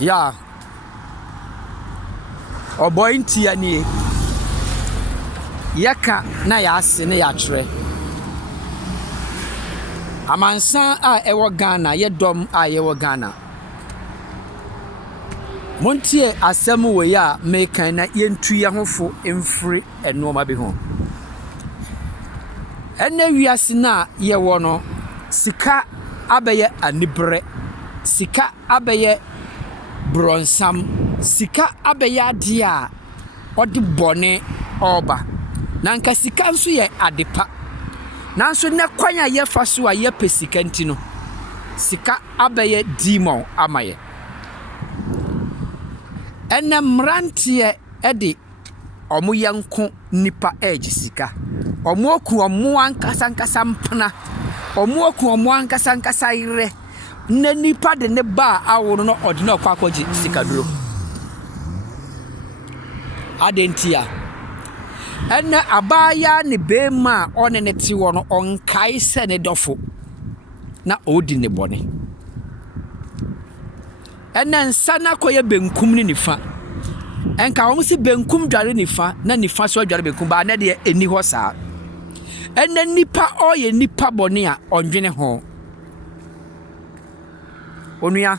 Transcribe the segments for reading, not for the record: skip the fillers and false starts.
Yeah. O boy ntia nie. Yaka na ya ase ne ya twere. Amansan a ewo Ghana, ye dom a ye wo Ghana. Montie asem we ya mekan na yentu ye hofo emfiri enoma bi ho. Ene wiase na ye wo no sika abeye anibre, sika abeye bronsam, sika abeye ade a odi bone oba. Nanka sika nso ye adepa. Nanso ne kwanya ye fa so a ye pesika ntino. Sika abeye demon amaye. Ene mrantie edi omo yanko nipa age sika. Omo oku omo ankasa mpana. Omo oku omo ankasa ire. Ne nipa de ne ba awo no odi na kwakoji sika duro. Adentia. Ene abaya ne bema one ne ti wo no onkai se ne dofo. Na odi ne bone. Ene nsana koye benkum ni nifa. Enka wo si benkum dware nifa na nifa so dware benkum ba na de eni ho saa. Ene nipa oye nipa bone a ondwene ho. Onua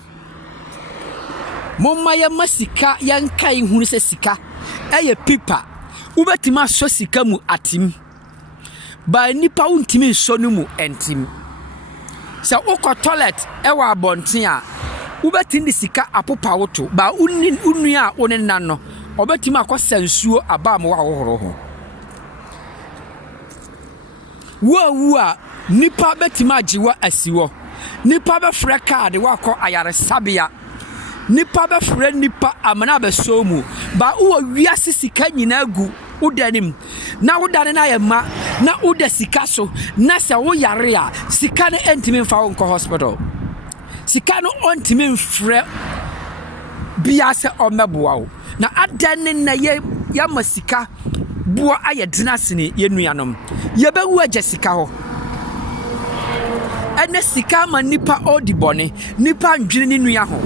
momma ya masika yankai hunu se sika eye pipa ubetima so sika mu atim ba nipa untimi so no mu entim se ukọ toilet ewa abonten a ubetindi sika apopa woto ba unua one nan no obetima akosansuo aba mo wa wohoro ho wo a nipa betima agiwa asiwo nipa be frɛ card wakɔ ayaresabea nipa be frɛ nipa amana be so mu ba wo wiase sika nyina gu udanim na udane na yema na uda sika so na se wo yare a sika ne entimi mfa wo nkɔ hospital sika no ontimi mfrɛ biase omeboa wo na adane na ye masika boa ayedena sene ye nuanom ye bewu agye sika ho. Ene sika ma nipa odi bone nipa ndwene ni nua ho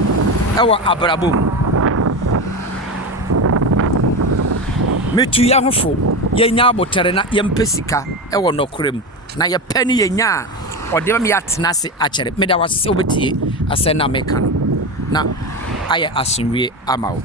ewo abrabom metu ya hofo ye nya abotere na ye mpe sika ewo nokrem na ye pani ye nya ode me atena se akere me da wase obetie ase na meka no na aye asonwie amawo.